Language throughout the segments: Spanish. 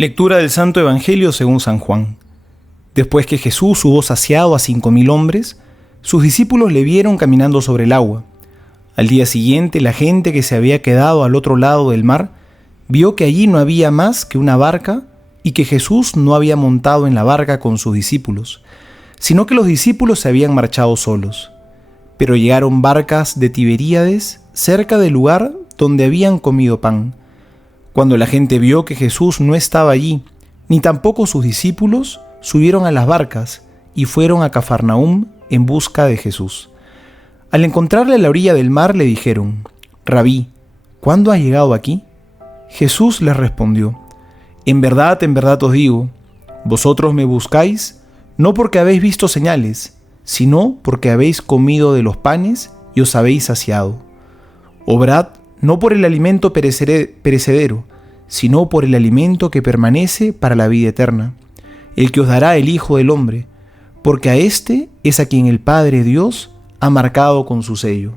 Lectura del Santo Evangelio según San Juan. Después que Jesús hubo saciado a 5.000 hombres, sus discípulos le vieron caminando sobre el agua. Al día siguiente, la gente que se había quedado al otro lado del mar vio que allí no había más que una barca y que Jesús no había montado en la barca con sus discípulos, sino que los discípulos se habían marchado solos. Pero llegaron barcas de Tiberíades cerca del lugar donde habían comido pan. Cuando la gente vio que Jesús no estaba allí, ni tampoco sus discípulos, subieron a las barcas y fueron a Cafarnaúm en busca de Jesús. Al encontrarle a la orilla del mar le dijeron: «Rabí, ¿cuándo has llegado aquí?» Jesús les respondió: en verdad os digo, vosotros me buscáis no porque habéis visto señales, sino porque habéis comido de los panes y os habéis saciado. Obrad no por el alimento perecedero, sino por el alimento que permanece para la vida eterna, el que os dará el Hijo del Hombre, porque a éste es a quien el Padre Dios ha marcado con su sello.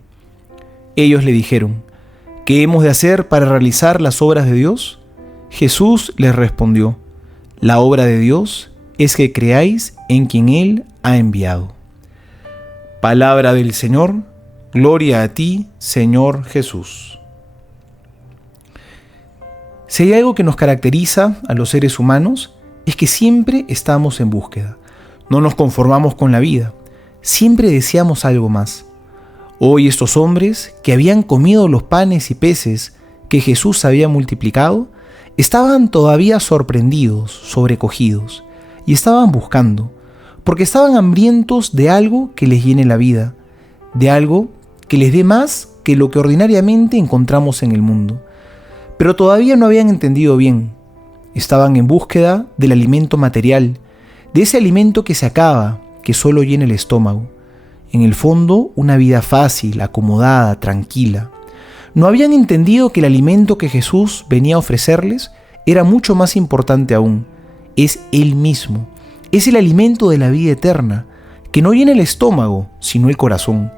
Ellos le dijeron: ¿qué hemos de hacer para realizar las obras de Dios? Jesús les respondió: la obra de Dios es que creáis en quien Él ha enviado. Palabra del Señor. Gloria a ti, Señor Jesús. Si hay algo que nos caracteriza a los seres humanos, es que siempre estamos en búsqueda. No nos conformamos con la vida, siempre deseamos algo más. Hoy estos hombres, que habían comido los panes y peces que Jesús había multiplicado, estaban todavía sorprendidos, sobrecogidos, y estaban buscando, porque estaban hambrientos de algo que les llene la vida, de algo que les dé más que lo que ordinariamente encontramos en el mundo. Pero todavía no habían entendido bien. Estaban en búsqueda del alimento material, de ese alimento que se acaba, que solo llena el estómago. En el fondo, una vida fácil, acomodada, tranquila. No habían entendido que el alimento que Jesús venía a ofrecerles era mucho más importante aún. Es Él mismo. Es el alimento de la vida eterna, que no llena el estómago, sino el corazón,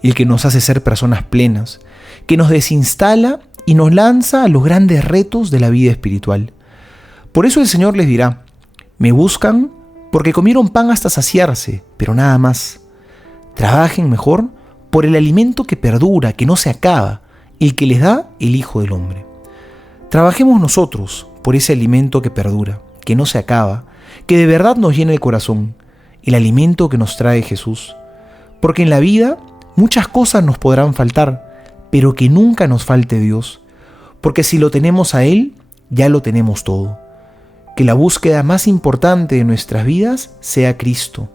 el que nos hace ser personas plenas, que nos desinstala y nos lanza a los grandes retos de la vida espiritual. Por eso el Señor les dirá: me buscan porque comieron pan hasta saciarse, pero nada más. Trabajen mejor por el alimento que perdura, que no se acaba, el que les da el Hijo del Hombre. Trabajemos nosotros por ese alimento que perdura, que no se acaba, que de verdad nos llena el corazón, el alimento que nos trae Jesús. Porque en la vida muchas cosas nos podrán faltar, pero que nunca nos falte Dios, porque si lo tenemos a Él, ya lo tenemos todo. Que la búsqueda más importante de nuestras vidas sea Cristo,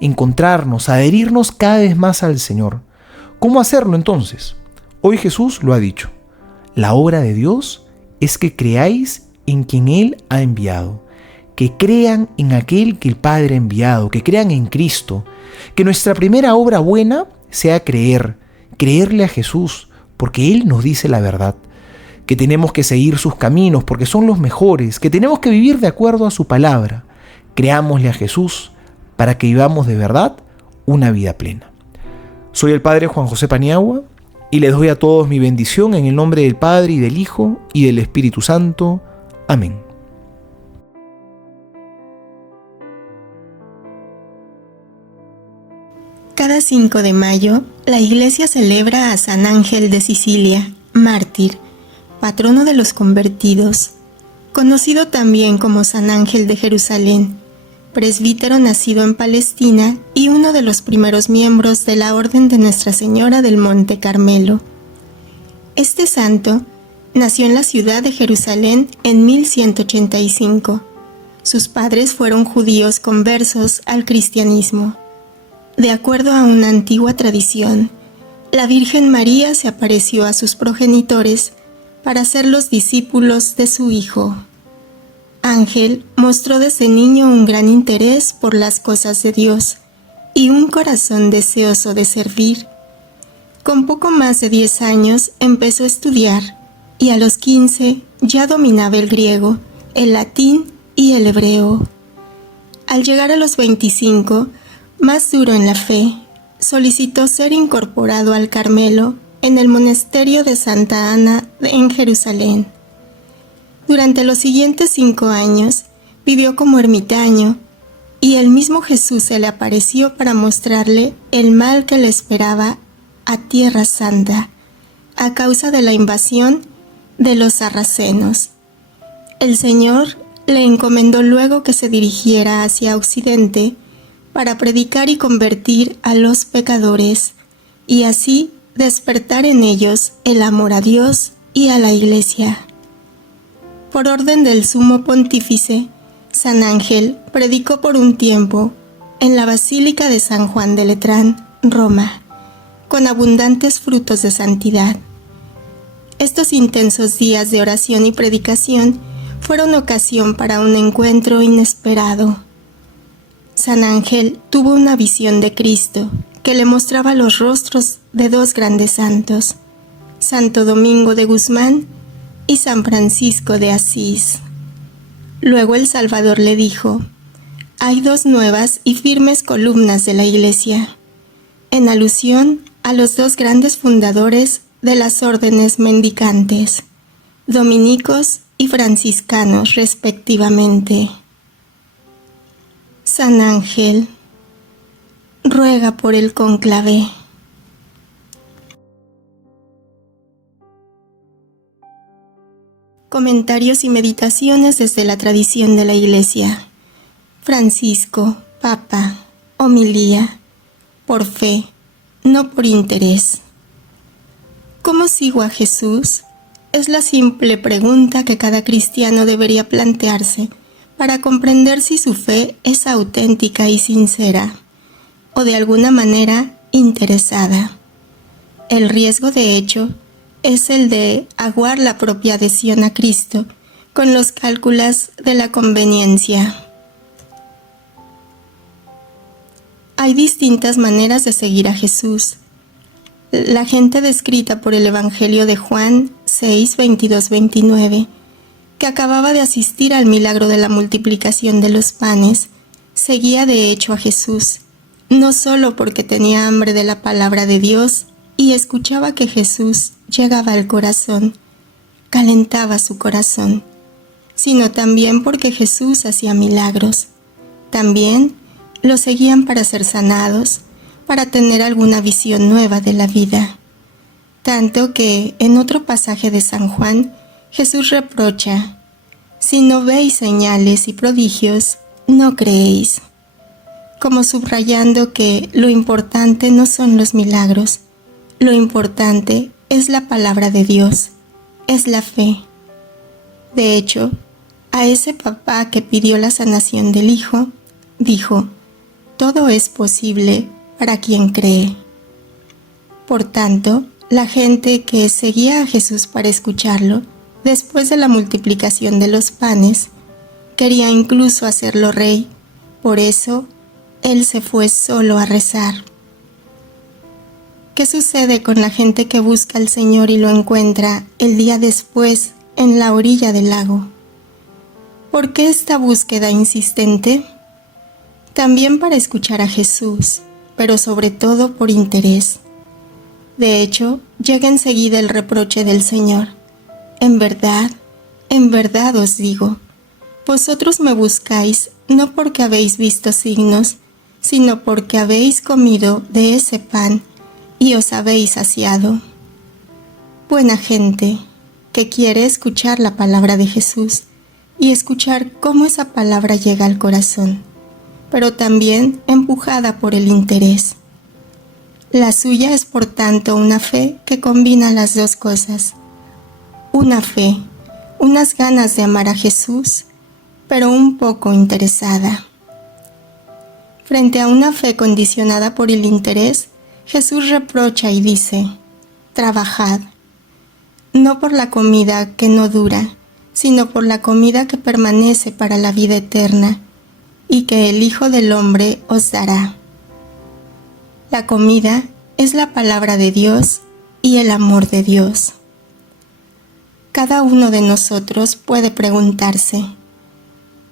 encontrarnos, adherirnos cada vez más al Señor. ¿Cómo hacerlo entonces? Hoy Jesús lo ha dicho: la obra de Dios es que creáis en quien Él ha enviado, que crean en aquel que el Padre ha enviado, que crean en Cristo, que nuestra primera obra buena sea creerle a Jesús, porque Él nos dice la verdad, que tenemos que seguir sus caminos porque son los mejores, que tenemos que vivir de acuerdo a su palabra. Creámosle a Jesús para que vivamos de verdad una vida plena. Soy el Padre Juan José Paniagua y les doy a todos mi bendición en el nombre del Padre y del Hijo y del Espíritu Santo. Amén. Cada 5 de mayo, la Iglesia celebra a San Ángel de Sicilia, mártir, patrono de los convertidos, conocido también como San Ángel de Jerusalén, presbítero nacido en Palestina y uno de los primeros miembros de la Orden de Nuestra Señora del Monte Carmelo. Este santo nació en la ciudad de Jerusalén en 1185. Sus padres fueron judíos conversos al cristianismo. De acuerdo a una antigua tradición, la Virgen María se apareció a sus progenitores para ser los discípulos de su hijo. Ángel mostró desde niño un gran interés por las cosas de Dios y un corazón deseoso de servir. Con poco más de 10 años empezó a estudiar y a los 15 ya dominaba el griego, el latín y el hebreo. Al llegar a los 25, más duro en la fe, solicitó ser incorporado al Carmelo en el monasterio de Santa Ana en Jerusalén. Durante los siguientes 5 años vivió como ermitaño y el mismo Jesús se le apareció para mostrarle el mal que le esperaba a Tierra Santa a causa de la invasión de los sarracenos. El Señor le encomendó luego que se dirigiera hacia Occidente para predicar y convertir a los pecadores y así despertar en ellos el amor a Dios y a la Iglesia. Por orden del sumo pontífice, San Ángel predicó por un tiempo en la Basílica de San Juan de Letrán, Roma, con abundantes frutos de santidad. Estos intensos días de oración y predicación fueron ocasión para un encuentro inesperado. San Ángel tuvo una visión de Cristo que le mostraba los rostros de 2 grandes santos, Santo Domingo de Guzmán y San Francisco de Asís. Luego el Salvador le dijo: hay 2 nuevas y firmes columnas de la Iglesia, en alusión a los 2 grandes fundadores de las órdenes mendicantes, dominicos y franciscanos respectivamente. San Ángel, ruega por el cónclave. Comentarios y meditaciones desde la tradición de la Iglesia. Francisco, Papa, homilía, por fe, no por interés. ¿Cómo sigo a Jesús? Es la simple pregunta que cada cristiano debería plantearse para comprender si su fe es auténtica y sincera, o de alguna manera interesada. El riesgo, de hecho, es el de aguar la propia adhesión a Cristo con los cálculos de la conveniencia. Hay distintas maneras de seguir a Jesús. La gente descrita por el Evangelio de Juan 6, 22, 29, que acababa de asistir al milagro de la multiplicación de los panes, seguía de hecho a Jesús, no solo porque tenía hambre de la palabra de Dios y escuchaba que Jesús llegaba al corazón, calentaba su corazón, sino también porque Jesús hacía milagros. También lo seguían para ser sanados, para tener alguna visión nueva de la vida. Tanto que en otro pasaje de San Juan, Jesús reprocha: si no veis señales y prodigios, no creéis. Como subrayando que lo importante no son los milagros, lo importante es la palabra de Dios, es la fe. De hecho, a ese papá que pidió la sanación del hijo, dijo: todo es posible para quien cree. Por tanto, la gente que seguía a Jesús para escucharlo, después de la multiplicación de los panes, quería incluso hacerlo rey. Por eso, él se fue solo a rezar. ¿Qué sucede con la gente que busca al Señor y lo encuentra el día después en la orilla del lago? ¿Por qué esta búsqueda insistente? También para escuchar a Jesús, pero sobre todo por interés. De hecho, llega enseguida el reproche del Señor: en verdad os digo, vosotros me buscáis no porque habéis visto signos, sino porque habéis comido de ese pan y os habéis saciado. Buena gente, que quiere escuchar la palabra de Jesús y escuchar cómo esa palabra llega al corazón, pero también empujada por el interés. La suya es por tanto una fe que combina las 2 cosas. Una fe, unas ganas de amar a Jesús, pero un poco interesada. Frente a una fe condicionada por el interés, Jesús reprocha y dice: trabajad, no por la comida que no dura, sino por la comida que permanece para la vida eterna, y que el Hijo del Hombre os dará. La comida es la palabra de Dios y el amor de Dios. Cada uno de nosotros puede preguntarse: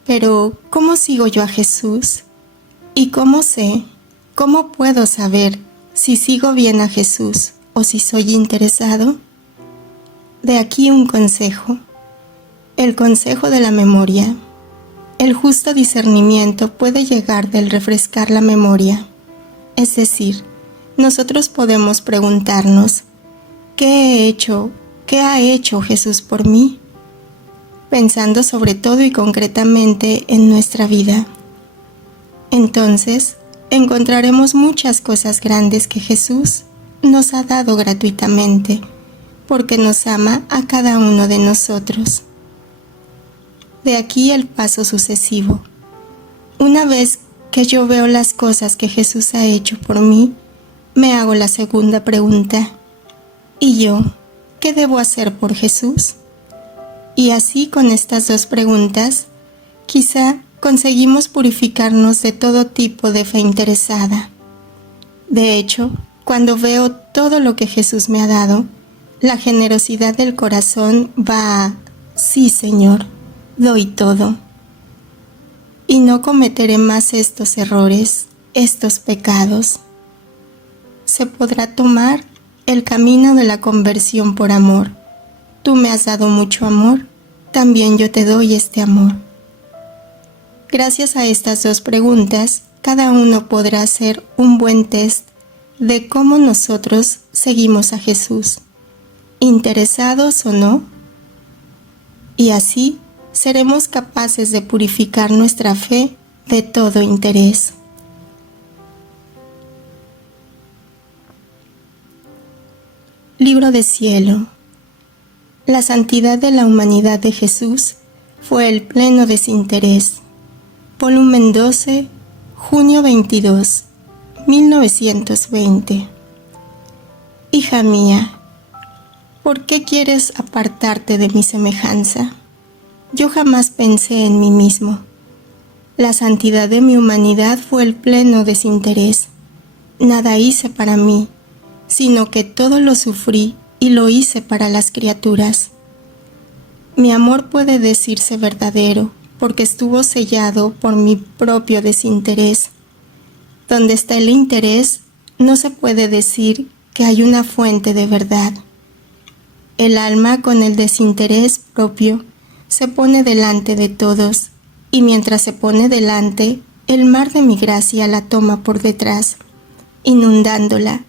¿pero cómo sigo yo a Jesús? ¿Y cómo sé, cómo puedo saber si sigo bien a Jesús o si soy interesado? De aquí un consejo. El consejo de la memoria. El justo discernimiento puede llegar del refrescar la memoria. Es decir, nosotros podemos preguntarnos, ¿qué ha hecho Jesús por mí? Pensando sobre todo y concretamente en nuestra vida. Entonces, encontraremos muchas cosas grandes que Jesús nos ha dado gratuitamente, porque nos ama a cada uno de nosotros. De aquí el paso sucesivo. Una vez que yo veo las cosas que Jesús ha hecho por mí, me hago la segunda pregunta. ¿Y yo qué debo hacer por Jesús? Y así con estas dos preguntas, quizá conseguimos purificarnos de todo tipo de fe interesada. De hecho, cuando veo todo lo que Jesús me ha dado, la generosidad del corazón va a, sí, Señor, doy todo. Y no cometeré más estos errores, estos pecados. Se podrá tomar el camino de la conversión por amor. Tú me has dado mucho amor, también yo te doy este amor. Gracias a estas dos preguntas, cada uno podrá hacer un buen test de cómo nosotros seguimos a Jesús, interesados o no, y así seremos capaces de purificar nuestra fe de todo interés. Libro de Cielo. La santidad de la humanidad de Jesús fue el pleno desinterés. Volumen 12, junio 22, 1920. Hija mía, ¿por qué quieres apartarte de mi semejanza? Yo jamás pensé en mí mismo. La santidad de mi humanidad fue el pleno desinterés. Nada hice para mí, sino que todo lo sufrí y lo hice para las criaturas. Mi amor puede decirse verdadero, porque estuvo sellado por mi propio desinterés. Donde está el interés, no se puede decir que hay una fuente de verdad. El alma con el desinterés propio se pone delante de todos, y mientras se pone delante, el mar de mi gracia la toma por detrás, inundándola,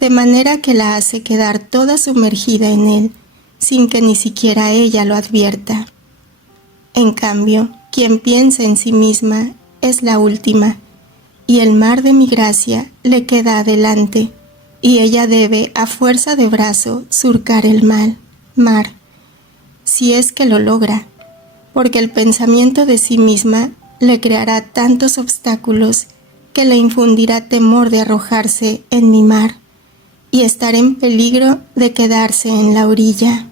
de manera que la hace quedar toda sumergida en él, sin que ni siquiera ella lo advierta. En cambio, quien piensa en sí misma es la última, y el mar de mi gracia le queda adelante, y ella debe, a fuerza de brazo, surcar el mar, si es que lo logra, porque el pensamiento de sí misma le creará tantos obstáculos que le infundirá temor de arrojarse en mi mar y estar en peligro de quedarse en la orilla.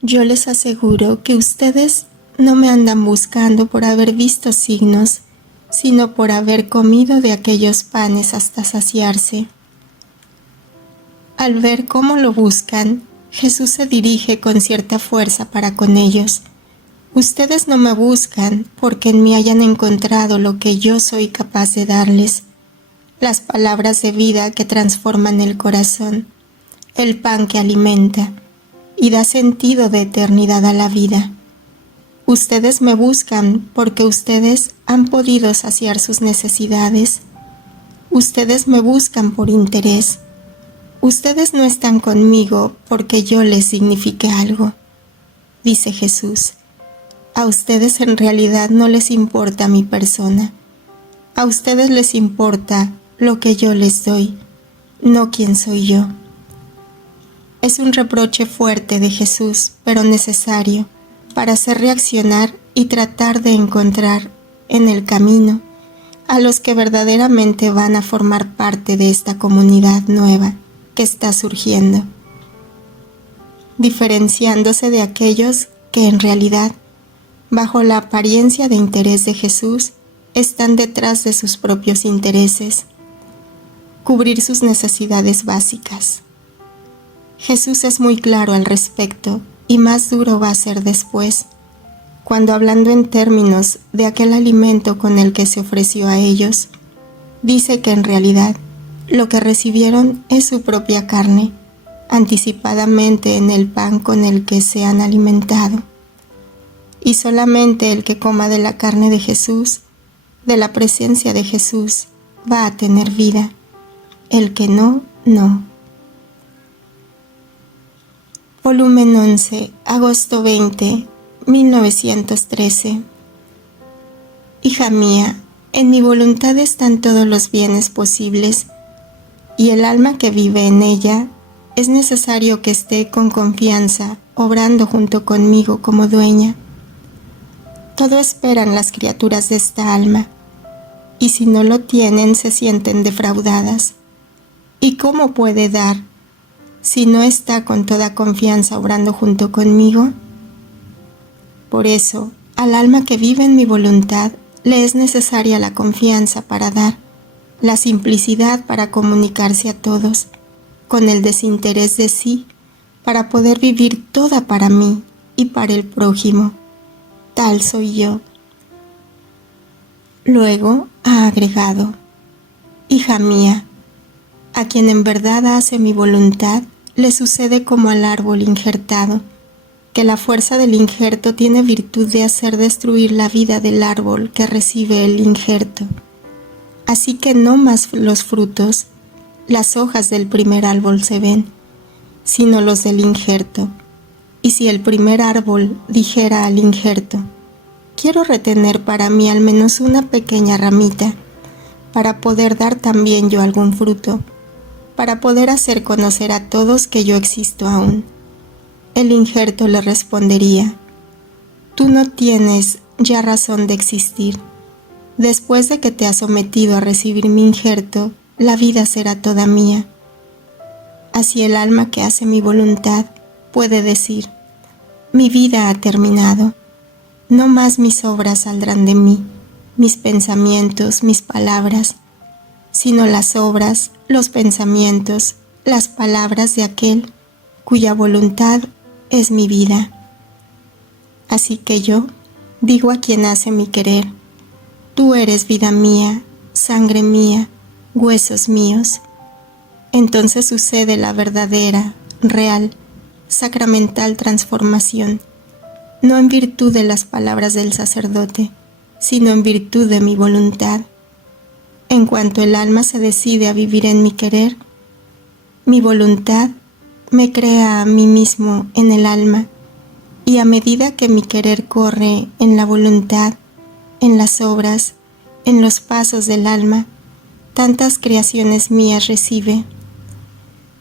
Yo les aseguro que ustedes no me andan buscando por haber visto signos, sino por haber comido de aquellos panes hasta saciarse. Al ver cómo lo buscan, Jesús se dirige con cierta fuerza para con ellos. Ustedes no me buscan porque en mí hayan encontrado lo que yo soy capaz de darles, las palabras de vida que transforman el corazón, el pan que alimenta y da sentido de eternidad a la vida. Ustedes me buscan porque ustedes han podido saciar sus necesidades. Ustedes me buscan por interés. Ustedes no están conmigo porque yo les signifique algo, dice Jesús. A ustedes en realidad no les importa mi persona. A ustedes les importa lo que yo les doy, no quién soy yo. Es un reproche fuerte de Jesús, pero necesario, para hacer reaccionar y tratar de encontrar en el camino a los que verdaderamente van a formar parte de esta comunidad nueva que está surgiendo, diferenciándose de aquellos que en realidad, bajo la apariencia de interés de Jesús, están detrás de sus propios intereses, cubrir sus necesidades básicas. Jesús es muy claro al respecto y más duro va a ser después, cuando hablando en términos de aquel alimento con el que se ofreció a ellos, dice que en realidad lo que recibieron es su propia carne, anticipadamente en el pan con el que se han alimentado. Y solamente el que coma de la carne de Jesús, de la presencia de Jesús, va a tener vida. El que no, no. Volumen 11, agosto 20, 1913. Hija mía, en mi voluntad están todos los bienes posibles, y el alma que vive en ella es necesario que esté con confianza, obrando junto conmigo como dueña. Todo esperan las criaturas de esta alma, y si no lo tienen se sienten defraudadas. ¿Y cómo puede dar si no está con toda confianza obrando junto conmigo? Por eso, al alma que vive en mi voluntad le es necesaria la confianza para dar, la simplicidad para comunicarse a todos, con el desinterés de sí, para poder vivir toda para mí y para el prójimo. Tal soy yo. Luego ha agregado: hija mía, a quien en verdad hace mi voluntad, le sucede como al árbol injertado, que la fuerza del injerto tiene virtud de hacer destruir la vida del árbol que recibe el injerto. Así que no más los frutos, las hojas del primer árbol se ven, sino los del injerto. Y si el primer árbol dijera al injerto: quiero retener para mí al menos una pequeña ramita, para poder dar también yo algún fruto, para poder hacer conocer a todos que yo existo aún, el injerto le respondería: tú no tienes ya razón de existir. Después de que te has sometido a recibir mi injerto, la vida será toda mía. Así el alma que hace mi voluntad puede decir: mi vida ha terminado. No más mis obras saldrán de mí, mis pensamientos, mis palabras, sino las obras, los pensamientos, las palabras de aquel cuya voluntad es mi vida. Así que yo digo a quien hace mi querer: tú eres vida mía, sangre mía, huesos míos. Entonces sucede la verdadera, real, sacramental transformación, no en virtud de las palabras del sacerdote, sino en virtud de mi voluntad. En cuanto el alma se decide a vivir en mi querer, mi voluntad me crea a mí mismo en el alma, y a medida que mi querer corre en la voluntad, en las obras, en los pasos del alma, tantas creaciones mías recibe.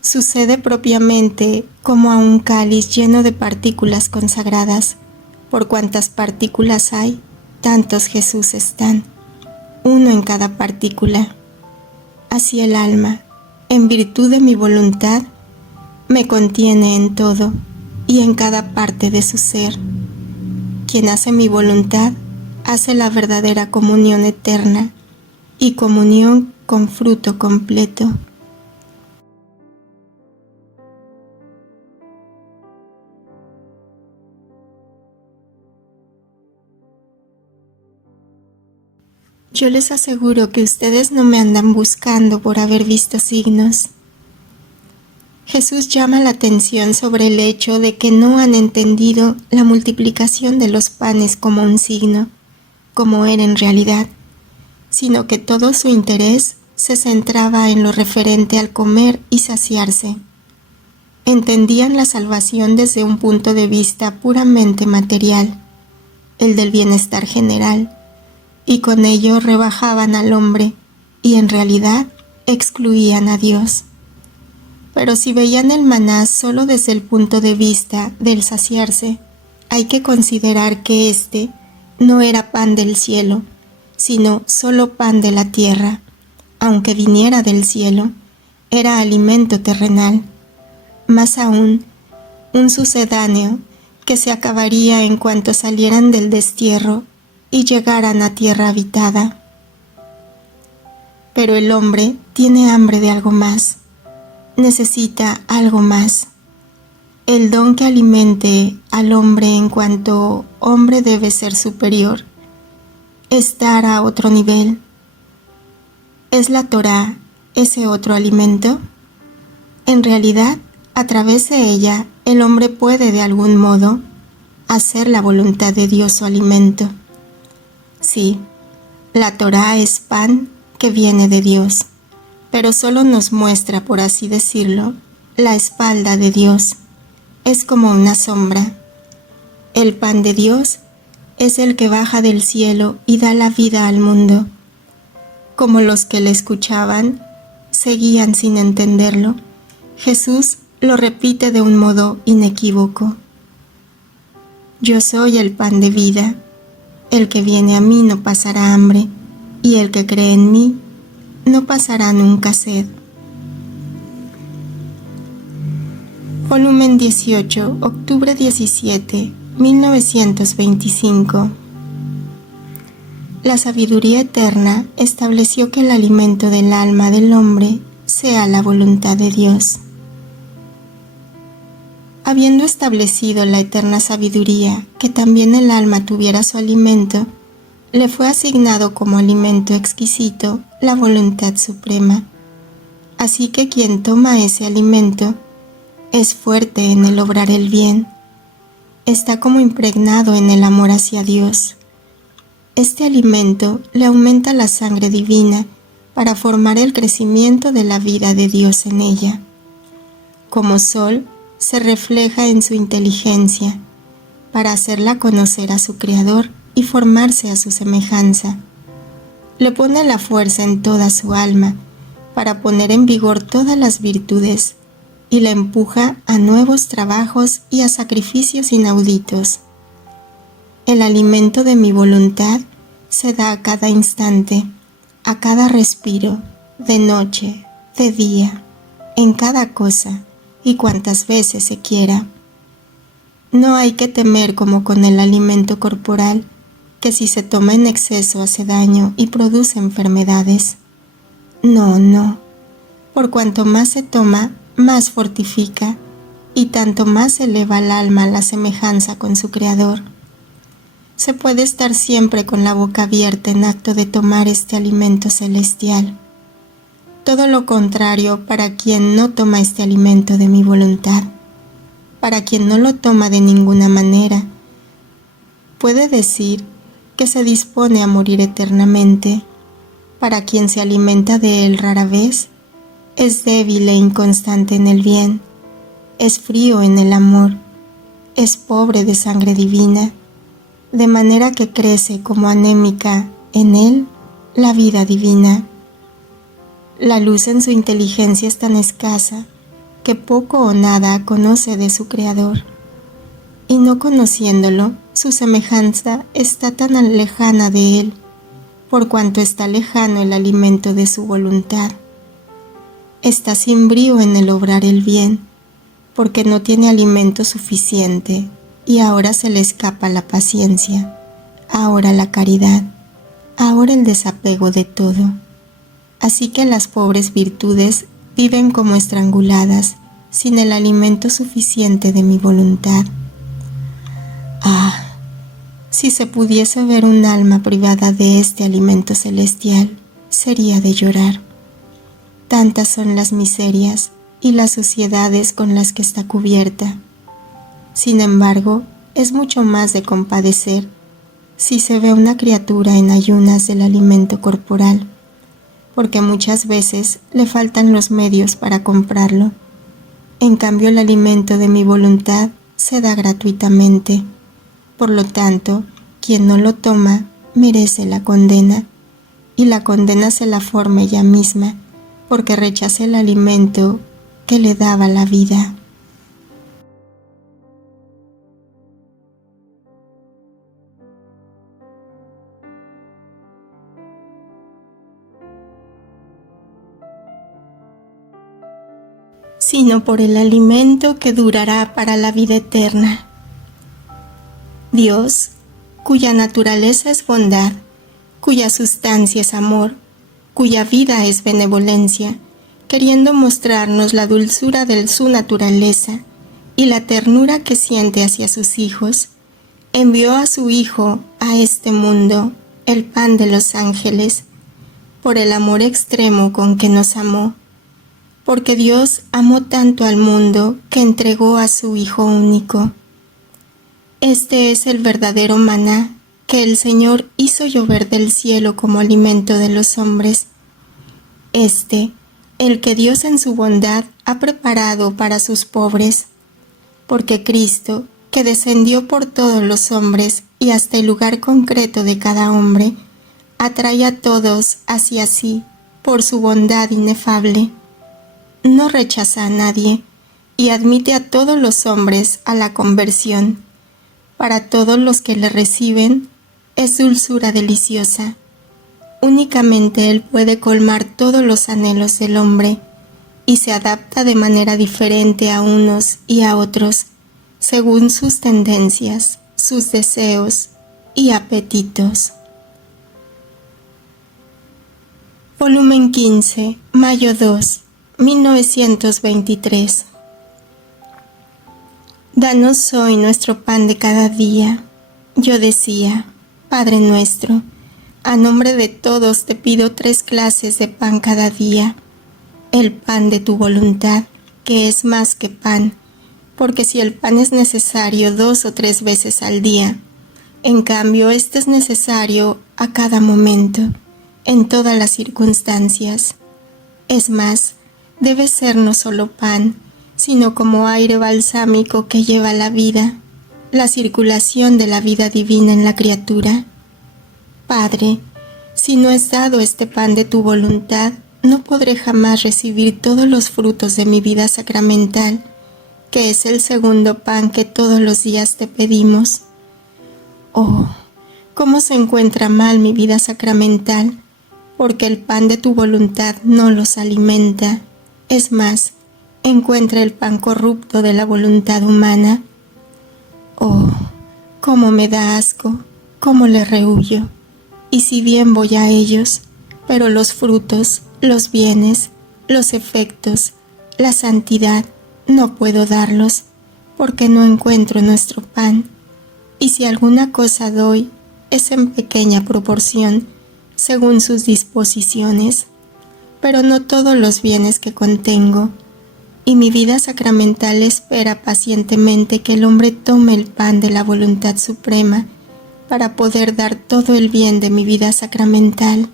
Sucede propiamente como a un cáliz lleno de partículas consagradas. Por cuantas partículas hay, tantos Jesús están, uno en cada partícula. Así el alma, en virtud de mi voluntad, me contiene en todo y en cada parte de su ser. Quien hace mi voluntad hace la verdadera comunión eterna y comunión con fruto completo. Yo les aseguro que ustedes no me andan buscando por haber visto signos. Jesús llama la atención sobre el hecho de que no han entendido la multiplicación de los panes como un signo, como era en realidad, sino que todo su interés se centraba en lo referente al comer y saciarse. Entendían la salvación desde un punto de vista puramente material, el del bienestar general, y con ello rebajaban al hombre y en realidad excluían a Dios. Pero si veían el maná solo desde el punto de vista del saciarse, hay que considerar que este no era pan del cielo, sino solo pan de la tierra. Aunque viniera del cielo, era alimento terrenal. Más aún, un sucedáneo que se acabaría en cuanto salieran del destierro y llegaran a tierra habitada. Pero el hombre tiene hambre de algo más, necesita algo más. El don que alimente al hombre en cuanto hombre debe ser superior, estar a otro nivel. Es la Torá, ese otro alimento? En realidad, a través de ella, el hombre puede de algún modo hacer la voluntad de Dios su alimento. Sí, la Torá es pan que viene de Dios, pero solo nos muestra, por así decirlo, la espalda de Dios. Es como una sombra. El pan de Dios es el que baja del cielo y da la vida al mundo. Como los que le escuchaban seguían sin entenderlo, Jesús lo repite de un modo inequívoco. Yo soy el pan de vida. El que viene a mí no pasará hambre, y el que cree en mí no pasará nunca sed. Volumen 18, octubre 17, 1925. La sabiduría eterna estableció que el alimento del alma del hombre sea la voluntad de Dios. Habiendo establecido la eterna sabiduría que también el alma tuviera su alimento, le fue asignado como alimento exquisito la voluntad suprema. Así que quien toma ese alimento es fuerte en el obrar el bien, está como impregnado en el amor hacia Dios. Este alimento le aumenta la sangre divina para formar el crecimiento de la vida de Dios en ella. Como sol, se refleja en su inteligencia para hacerla conocer a su Creador y formarse a su semejanza. Le pone la fuerza en toda su alma para poner en vigor todas las virtudes y la empuja a nuevos trabajos y a sacrificios inauditos. El alimento de mi voluntad se da a cada instante, a cada respiro, de noche, de día, en cada cosa y cuantas veces se quiera. No hay que temer como con el alimento corporal, que si se toma en exceso hace daño y produce enfermedades. No. Por cuanto más se toma, más fortifica, y tanto más eleva al alma a la semejanza con su Creador. Se puede estar siempre con la boca abierta en acto de tomar este alimento celestial. Todo lo contrario para quien no toma este alimento de mi voluntad. Para quien no lo toma de ninguna manera, puede decir que se dispone a morir eternamente. Para quien se alimenta de él rara vez, es débil e inconstante en el bien, es frío en el amor, es pobre de sangre divina, de manera que crece como anémica en él la vida divina. La luz en su inteligencia es tan escasa que poco o nada conoce de su Creador, y no conociéndolo, su semejanza está tan lejana de él, por cuanto está lejano el alimento de su voluntad. Está sin brío en el obrar el bien, porque no tiene alimento suficiente, y ahora se le escapa la paciencia, ahora la caridad, ahora el desapego de todo. Así que las pobres virtudes viven como estranguladas, sin el alimento suficiente de mi voluntad. Ah, si se pudiese ver un alma privada de este alimento celestial, sería de llorar. Tantas son las miserias y las suciedades con las que está cubierta. Sin embargo, es mucho más de compadecer si se ve una criatura en ayunas del alimento corporal, porque muchas veces le faltan los medios para comprarlo. En cambio, el alimento de mi voluntad se da gratuitamente. Por lo tanto, quien no lo toma merece la condena, y la condena se la forma ella misma, porque rechaza el alimento que le daba la vida. Sino por el alimento que durará para la vida eterna. Dios, cuya naturaleza es bondad, cuya sustancia es amor, cuya vida es benevolencia, queriendo mostrarnos la dulzura de su naturaleza y la ternura que siente hacia sus hijos, envió a su Hijo a este mundo, el pan de los ángeles, por el amor extremo con que nos amó, porque Dios amó tanto al mundo que entregó a su Hijo único. Este es el verdadero maná que el Señor hizo llover del cielo como alimento de los hombres. El que Dios en su bondad ha preparado para sus pobres, porque Cristo, que descendió por todos los hombres y hasta el lugar concreto de cada hombre, atrae a todos hacia sí por su bondad inefable. No rechaza a nadie y admite a todos los hombres a la conversión. Para todos los que le reciben, es dulzura deliciosa. Únicamente Él puede colmar todos los anhelos del hombre y se adapta de manera diferente a unos y a otros, según sus tendencias, sus deseos y apetitos. Volumen 15, mayo 2, 1923. Danos hoy nuestro pan de cada día. Yo decía, Padre nuestro, a nombre de todos te pido 3 clases de pan cada día. El pan de tu voluntad, que es más que pan, porque si el pan es necesario 2 o 3 veces al día, en cambio este es necesario a cada momento, en todas las circunstancias. Es más, debe ser no solo pan, sino como aire balsámico que lleva la vida, la circulación de la vida divina en la criatura. Padre, si no es dado este pan de tu voluntad, no podré jamás recibir todos los frutos de mi vida sacramental, que es el segundo pan que todos los días te pedimos. Oh, cómo se encuentra mal mi vida sacramental, porque el pan de tu voluntad no los alimenta. Es más, encuentra el pan corrupto de la voluntad humana. Oh, cómo me da asco, cómo le rehuyo. Y si bien voy a ellos, pero los frutos, los bienes, los efectos, la santidad, no puedo darlos, porque no encuentro nuestro pan. Y si alguna cosa doy, es en pequeña proporción, según sus disposiciones, pero no todos los bienes que contengo. Y mi vida sacramental espera pacientemente que el hombre tome el pan de la voluntad suprema para poder dar todo el bien de mi vida sacramental.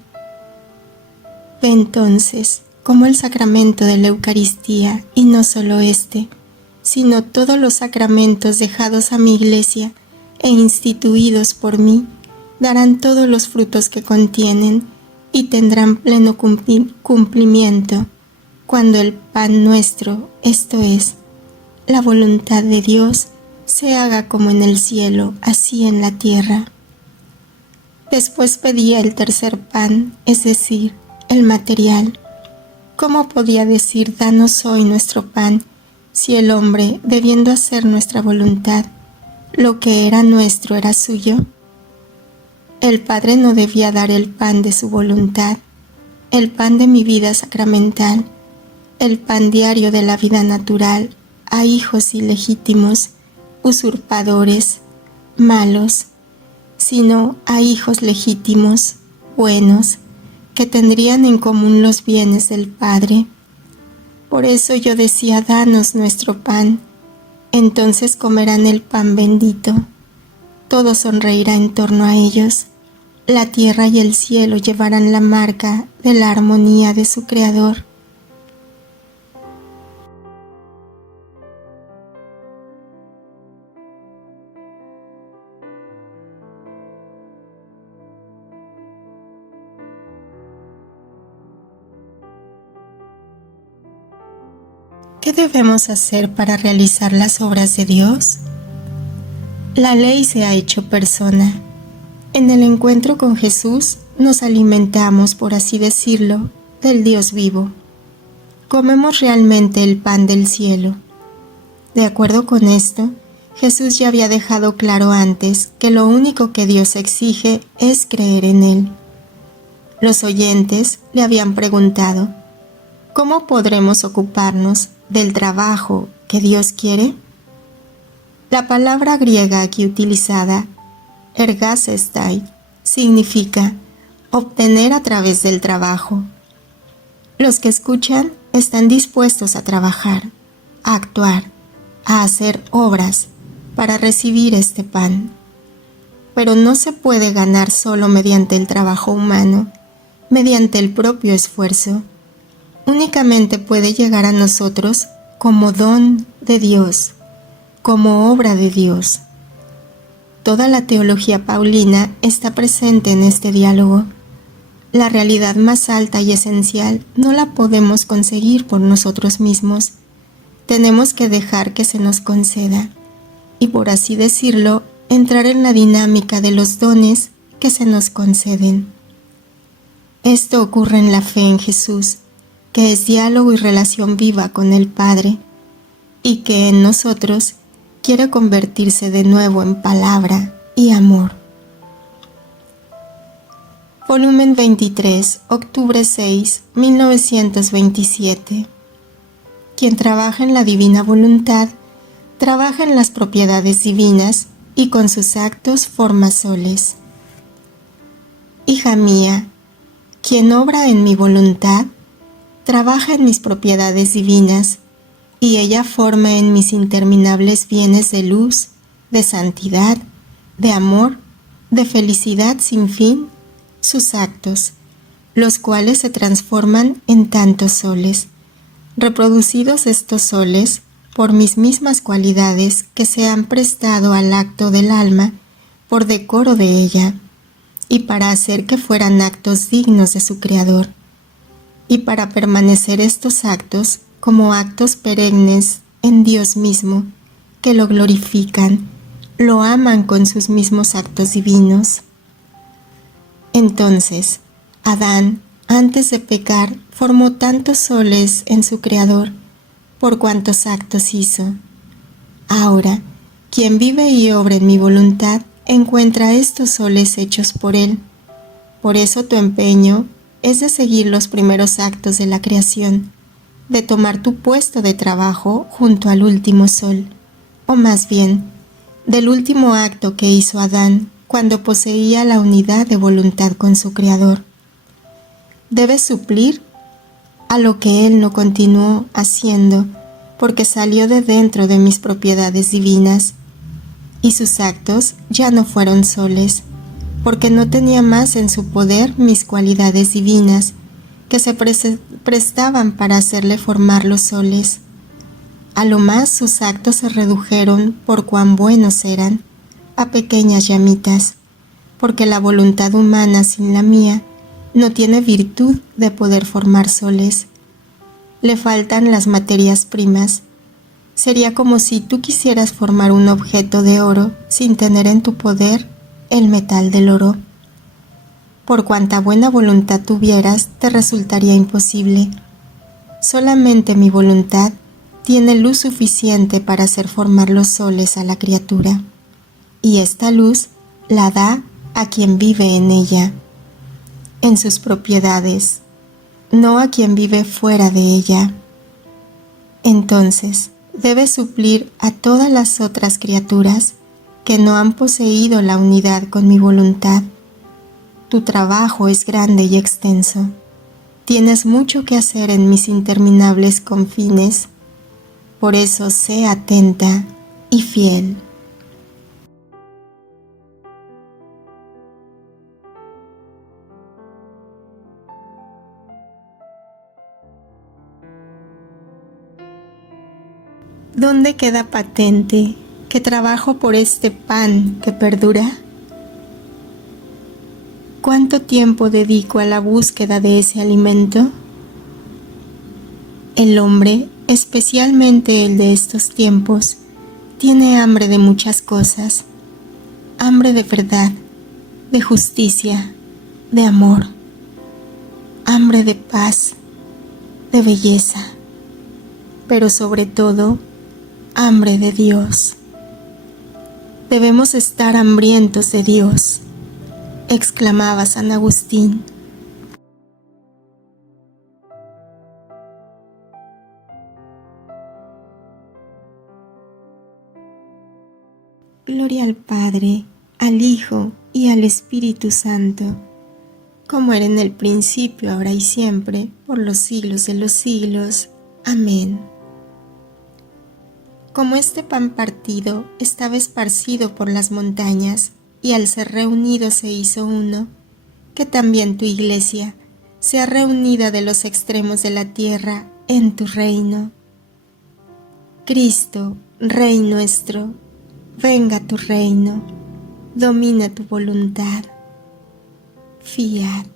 Ve entonces como el sacramento de la Eucaristía, y no solo este, sino todos los sacramentos dejados a mi Iglesia e instituidos por mí, darán todos los frutos que contienen y tendrán pleno cumplimiento cuando el pan nuestro, esto es, la voluntad de Dios, se haga como en el cielo, así en la tierra. Después pedía el tercer pan, es decir, el material. ¿Cómo podía decir, danos hoy nuestro pan, si el hombre, debiendo hacer nuestra voluntad, lo que era nuestro era suyo? El Padre no debía dar el pan de su voluntad, el pan de mi vida sacramental, el pan diario de la vida natural, a hijos ilegítimos, usurpadores, malos, sino a hijos legítimos, buenos, que tendrían en común los bienes del Padre. Por eso yo decía, danos nuestro pan, entonces comerán el pan bendito. Todo sonreirá en torno a ellos. La tierra y el cielo llevarán la marca de la armonía de su Creador. ¿Qué debemos hacer para realizar las obras de Dios? La ley se ha hecho persona. En el encuentro con Jesús nos alimentamos, por así decirlo, del Dios vivo. Comemos realmente el pan del cielo. De acuerdo con esto, Jesús ya había dejado claro antes que lo único que Dios exige es creer en Él. Los oyentes le habían preguntado, ¿cómo podremos ocuparnos del trabajo que Dios quiere? La palabra griega aquí utilizada, ergasestai, significa obtener a través del trabajo. Los que escuchan están dispuestos a trabajar, a actuar, a hacer obras para recibir este pan. Pero no se puede ganar solo mediante el trabajo humano, mediante el propio esfuerzo. Únicamente puede llegar a nosotros como don de Dios, como obra de Dios. Toda la teología paulina está presente en este diálogo. La realidad más alta y esencial no la podemos conseguir por nosotros mismos. Tenemos que dejar que se nos conceda y, por así decirlo, entrar en la dinámica de los dones que se nos conceden. Esto ocurre en la fe en Jesús, que es diálogo y relación viva con el Padre, y que en nosotros quiere convertirse de nuevo en palabra y amor. Volumen 23, octubre 6, 1927. Quien trabaja en la divina voluntad, trabaja en las propiedades divinas y con sus actos forma soles. Hija mía, quien obra en mi voluntad, trabaja en mis propiedades divinas, y ella forma en mis interminables bienes de luz, de santidad, de amor, de felicidad sin fin, sus actos, los cuales se transforman en tantos soles, reproducidos estos soles por mis mismas cualidades que se han prestado al acto del alma por decoro de ella, y para hacer que fueran actos dignos de su Creador, y para permanecer estos actos como actos perennes en Dios mismo, que lo glorifican, lo aman con sus mismos actos divinos. Entonces, Adán, antes de pecar, formó tantos soles en su Creador, por cuantos actos hizo. Ahora, quien vive y obra en mi voluntad, encuentra estos soles hechos por él. Por eso tu empeño es de seguir los primeros actos de la creación, de tomar tu puesto de trabajo junto al último sol, o más bien, del último acto que hizo Adán cuando poseía la unidad de voluntad con su Creador. Debes suplir a lo que él no continuó haciendo, porque salió de dentro de mis propiedades divinas, y sus actos ya no fueron soles, porque no tenía más en su poder mis cualidades divinas, que se prestaban para hacerle formar los soles. A lo más sus actos se redujeron, por cuán buenos eran, a pequeñas llamitas, porque la voluntad humana sin la mía no tiene virtud de poder formar soles. Le faltan las materias primas. Sería como si tú quisieras formar un objeto de oro sin tener en tu poder el metal del oro. Por cuanta buena voluntad tuvieras, te resultaría imposible. Solamente mi voluntad tiene luz suficiente para hacer formar los soles a la criatura, y esta luz la da a quien vive en ella, en sus propiedades, no a quien vive fuera de ella. Entonces, debes suplir a todas las otras criaturas que no han poseído la unidad con mi voluntad. Tu trabajo es grande y extenso. Tienes mucho que hacer en mis interminables confines. Por eso sé atenta y fiel. ¿Dónde queda patente que trabajo por este pan que perdura? ¿Cuánto tiempo dedico a la búsqueda de ese alimento? El hombre, especialmente el de estos tiempos, tiene hambre de muchas cosas. Hambre de verdad, de justicia, de amor. Hambre de paz, de belleza. Pero sobre todo, hambre de Dios. Debemos estar hambrientos de Dios, exclamaba San Agustín. Gloria al Padre, al Hijo y al Espíritu Santo, como era en el principio, ahora y siempre, por los siglos de los siglos. Amén. Como este pan partido estaba esparcido por las montañas, y al ser reunido se hizo uno, que también tu Iglesia sea reunida de los extremos de la tierra en tu reino. Cristo, Rey nuestro, venga tu reino, domina tu voluntad. Fiat.